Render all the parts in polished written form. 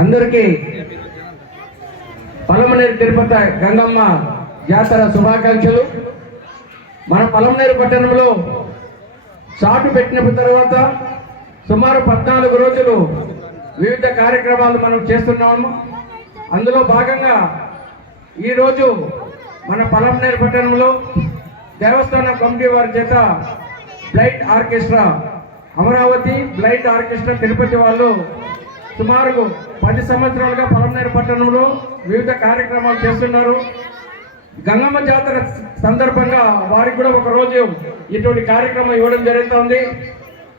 అందరికీ పలమనేరు తిరుపతి గంగమ్మ జాతర శుభాకాంక్షలు. మన పలమనేరు పట్టణంలో చాటు పెట్టిన తర్వాత సుమారు 14 రోజులు వివిధ కార్యక్రమాలు మనం చేస్తున్నాము. అందులో భాగంగా ఈరోజు మన పలమనేరు పట్టణంలో దేవస్థానం కమిటీ వారి చేత blind orchestra Amaravati blind orchestra Tirupati వాళ్ళు సుమారు 10 సంవత్సరాలుగా పలమనేరు పట్టణంలో వివిధ కార్యక్రమాలు చేస్తున్నారు. గంగమ్మ జాతర సందర్భంగా వారికి కూడా ఒక రోజు ఇటువంటి కార్యక్రమం ఇవ్వడం జరుగుతుంది.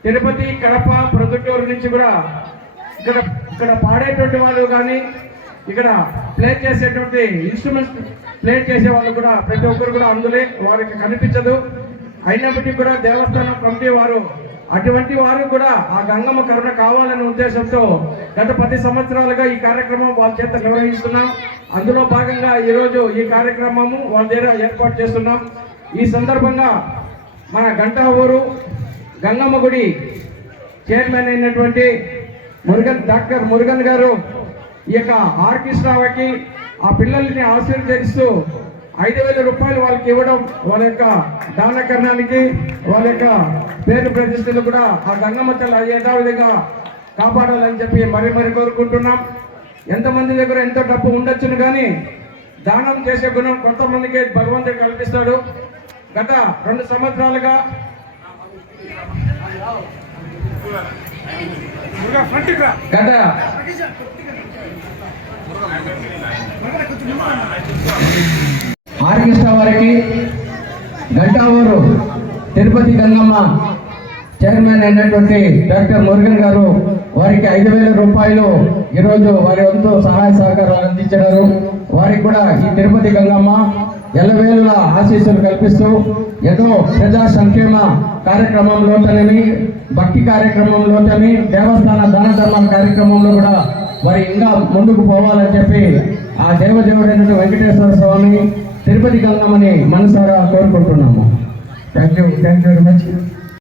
తిరుపతి, కడప, ప్రొద్దుటూరు నుంచి కూడా ఇక్కడ పాడేటువంటి వాళ్ళు కానీ ఇక్కడ ప్లే చేసేటువంటి ఇన్స్ట్రుమెంట్స్ ప్లే చేసే వాళ్ళు కూడా ప్రతి ఒక్కరు కూడా అందులో వారికి కనిపించదు. అయినప్పటికీ కూడా దేవస్థానం కమిటీ వారు అటువంటి వారు కూడా ఆ గంగమ్మ కరుణ కావాలనే ఉద్దేశంతో గత 10 సంవత్సరాలుగా ఈ కార్యక్రమం వాళ్ళ చేత నిర్వహిస్తున్నాం. అందులో భాగంగా ఈరోజు ఈ కార్యక్రమము వాళ్ళ దగ్గర ఏర్పాటు చేస్తున్నాం. ఈ సందర్భంగా మన గంటావూరు గంగమ్మ గుడి చైర్మన్ అయినటువంటి డాక్టర్ మురుగన్ గారు ఈ యొక్క ఆర్కెస్ట్రాకి ఆ పిల్లల్ని ఆశీర్వదిస్తూ 5,000 రూపాయలు వాళ్ళకి ఇవ్వడం, వాళ్ళ యొక్క దానకరణానికి వాళ్ళ యొక్క పేరు ప్రతిష్టలు కూడా ఆ గంగమ్మ తల్లి యథావిధిగా కాపాడాలని చెప్పి మరి కోరుకుంటున్నాం. ఎంతమంది దగ్గర ఎంతో డబ్బు ఉండొచ్చును కానీ దానం చేసే గుణం కొంతమందికి భగవంతుడు కల్పిస్తాడు. గత 2 సంవత్సరాలుగా ఆర్కెస్ట్రా వారికి గంటావూరు తిరుపతి గంగమ్మ చైర్మన్ అయినటువంటి డాక్టర్ మురుగన్ గారు వారికి 5,000 రూపాయలు ఈరోజు వారి వంతు సహాయ సహకారాలు అందించారు. వారికి కూడా ఈ తిరుపతి గంగమ్మ ఎల్లవేళ ఆశీస్సులు కల్పిస్తూ ఏదో ప్రజా సంక్షేమ కార్యక్రమంలోతేనేమి, భక్తి కార్యక్రమంలోతేమి, దేవస్థాన దాన ధర్మాల కార్యక్రమంలో కూడా వారి ఇంకా ముందుకు పోవాలని చెప్పి ఆ దేవదేవుడైనటువంటి వెంకటేశ్వర స్వామి తిరుపతి గంగమ్మని మనసారా కోరుకుంటున్నాము. Thank you very much.